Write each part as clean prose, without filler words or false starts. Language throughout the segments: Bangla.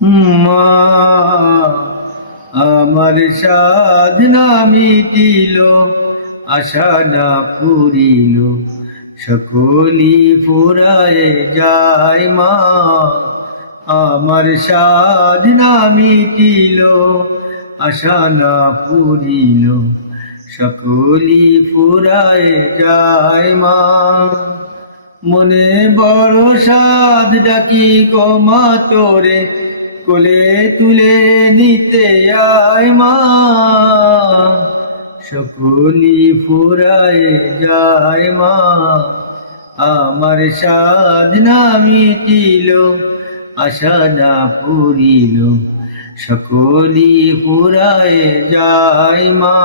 মা আমার সাধনা মিটিল, আশা না পুরিল, সকলি ফুরায়ে যায় মা। আমার সাধনা মিটিল, আশা না পুরিল, সকলি ফুরায়ে যায় মা। মনে বড় সাধ ডাকি গো মা তোরে, কোলে তুলে নিতে আয় মা। সকলি ফুরায়ে যায় মা। আমার সাধনা মিটিল, আশা না পুরিল, সকলি ফুরায়ে যায় মা।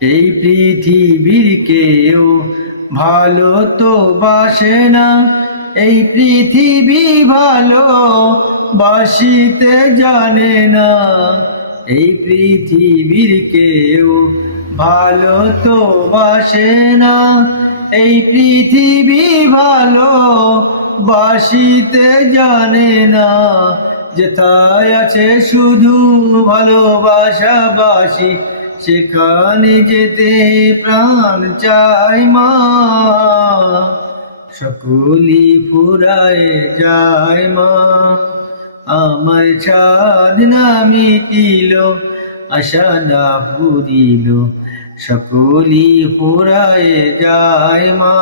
এই পৃথিবীর কেউ ভালো তো বাসে না, এই পৃথিবী ভালো বাসিতে জানে না। এই পৃথিবীর কেউ ভালো তো বাসে না, এই পৃথিবী ভালো বাসিতে জানে না। যেথায় আছে শুধু ভালোবাসা বাসি, সেখানে যেতে প্রাণ চায় মা। সকলি ফুরায়ে যায় মা। আমার সাধনা মিটিল, আশা না পুরিল, সকলি ফুরায়ে যায় মা।